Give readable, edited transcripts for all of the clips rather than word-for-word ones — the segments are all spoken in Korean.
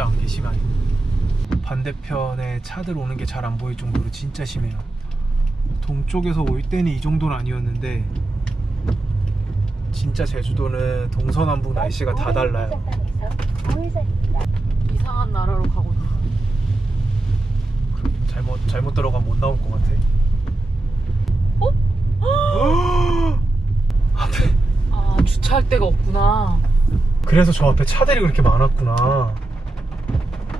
진짜 안개 심하네. 반대편에 차들 오는 게 잘 안 보일 정도로 진짜 심해요. 동쪽에서 올 때는 이 정도는 아니었는데 진짜 제주도는 동서남북 날씨가 다 달라요. 이상한 나라로 가고 있어. 잘못 들어가면 못 나올 것 같아. 앞에. 아, 주차할 데가 없구나. 그래서 저 앞에 차들이 그렇게 많았구나.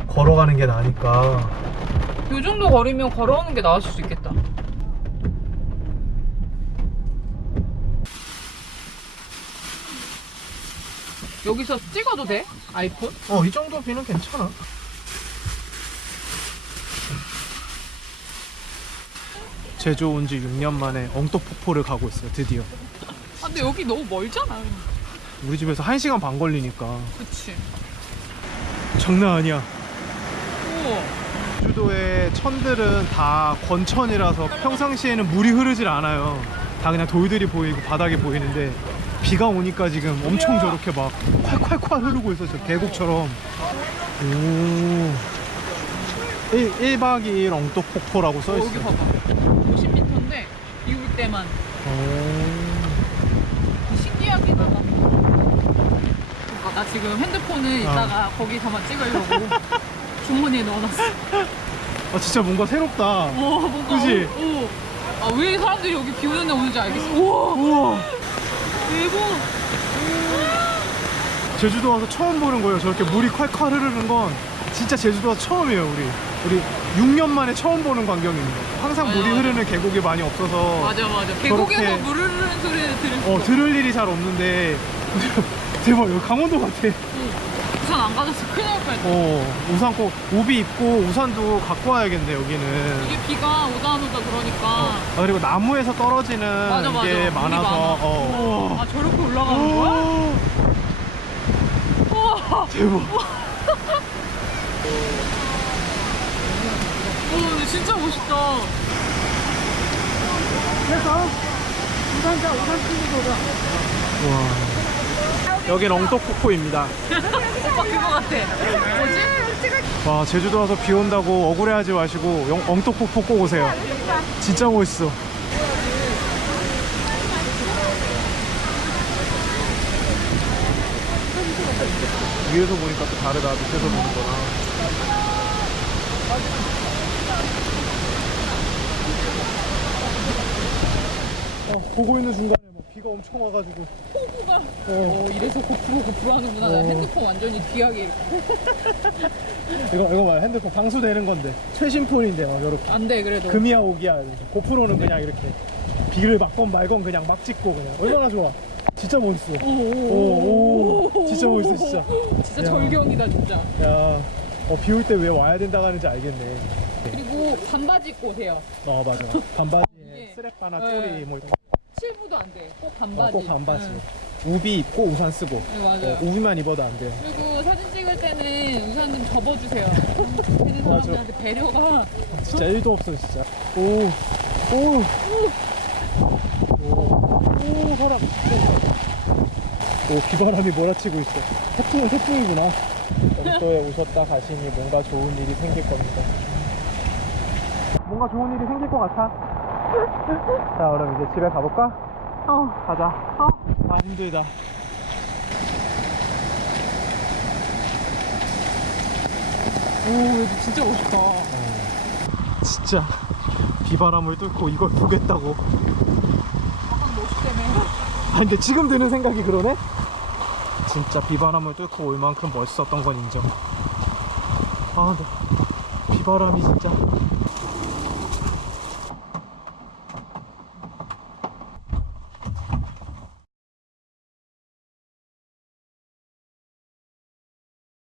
걸어가는 게 나으니까. 요 정도 거리면 걸어오는 게 나았을 수 있겠다. 여기서 찍어도 돼? 아이폰? 이 정도 비는 괜찮아. 제주 온 지 6년 만에 엉떡폭포를 가고 있어요, 드디어. 아, 근데 여기 너무 멀잖아. 우리 집에서 1시간 반 걸리니까. 그치. 장난 아니야. 우와. 제주도의 천들은 다 건천이라서 평상시에는 물이 흐르질 않아요. 다 그냥 돌들이 보이고 바닥이 보이는데 비가 오니까 지금 엄청 저렇게 막 콸콸콸 흐르고 있어요. 저 계곡처럼. 오. 1박 2일 엉떡폭포라고 써있어요. 여기 봐봐. 50m인데 비 올 때만. 신기하긴 하다. 그러니까 나 지금 핸드폰을 이따가 거기서만 찍으려고 주머니에 넣어놨어. 진짜 뭔가 새롭다. 뭔가. 그치? 왜 사람들이 여기 비 오는 데 오는지 알겠어. 우와. 대박. 제주도 와서 처음 보는 거예요. 저렇게 물이 콸콸 흐르는 건 진짜 제주도 와서 처음이에요. 우리 6년 만에 처음 보는 광경입니다. 항상 물이 흐르는 계곡이 많이 없어서. 맞아. 계곡에서 저렇게 물 흐르는 소리를 들을 일이 잘 없는데 대박. 여기 강원도 같아. 우산 안 가져서 큰일 날 뻔했어. 우산 꼭 우비 입고 우산도 갖고 와야겠네. 여기는 이게 비가 오다 안 오다 그러니까. 그리고 나무에서 떨어지는 맞아. 게 물이 많아서 아, 저렇게 올라가는 거야? 우와. 대박. 근데 진짜 멋있다. 됐어. 우산 쓰고 오자. 와. 여긴 엉떡폭포입니다. 오빠 그거 같아. 뭐지? 와, 제주도 와서 비 온다고 억울해하지 마시고 엉떡폭포 꼭 오세요. 진짜 멋있어. 위에서 보니까 또 다르다. 밑에서 보는 거랑. 보고 있는 중간에 막 비가 엄청 와가지고. 호구가. 이래서 고프로 하는구나. 나 핸드폰 완전히 귀하게. 이거 봐요. 핸드폰 방수되는 건데 최신 폰인데 막 이렇게. 안 돼, 그래도. 금이야 오기야. 고프로는 그냥 이렇게 비를 맞건 말건 그냥 막 찍고 그냥. 얼마나 좋아. 진짜 멋있어. 오, 진짜 멋있어 진짜. 진짜 야. 절경이다 진짜. 야, 비 올 때 왜 와야 된다고 하는지 알겠네. 그리고 반바지 입고 오세요. 맞아. 반바지에 이게. 스레빠나 쪼리 뭐 이런 거. 칠부도 안 돼. 꼭 반바지. 꼭 반바지. 응. 우비 입고 우산 쓰고. 네, 맞아요. 우비만 입어도 안 돼요. 그리고 사진 찍을 때는 우산 좀 접어주세요. 되는 사람들한테 배려가. 진짜 1도 없어 진짜. 오, 사람. 비바람이 몰아치고 있어. 태풍이구나. 여기도에 오셨다 가시니 뭔가 좋은 일이 생길 겁니다. 뭔가 좋은 일이 생길 것 같아. 자, 그럼 이제 집에 가볼까? 가자. 힘들다. 오, 여기 진짜 멋있다. 진짜 비바람을 뚫고 이걸 보겠다고. 약간 멋있다며. 근데 지금 드는 생각이 그러네? 진짜 비바람을 뚫고 올 만큼 멋있었던 건 인정. 근데 비바람이 진짜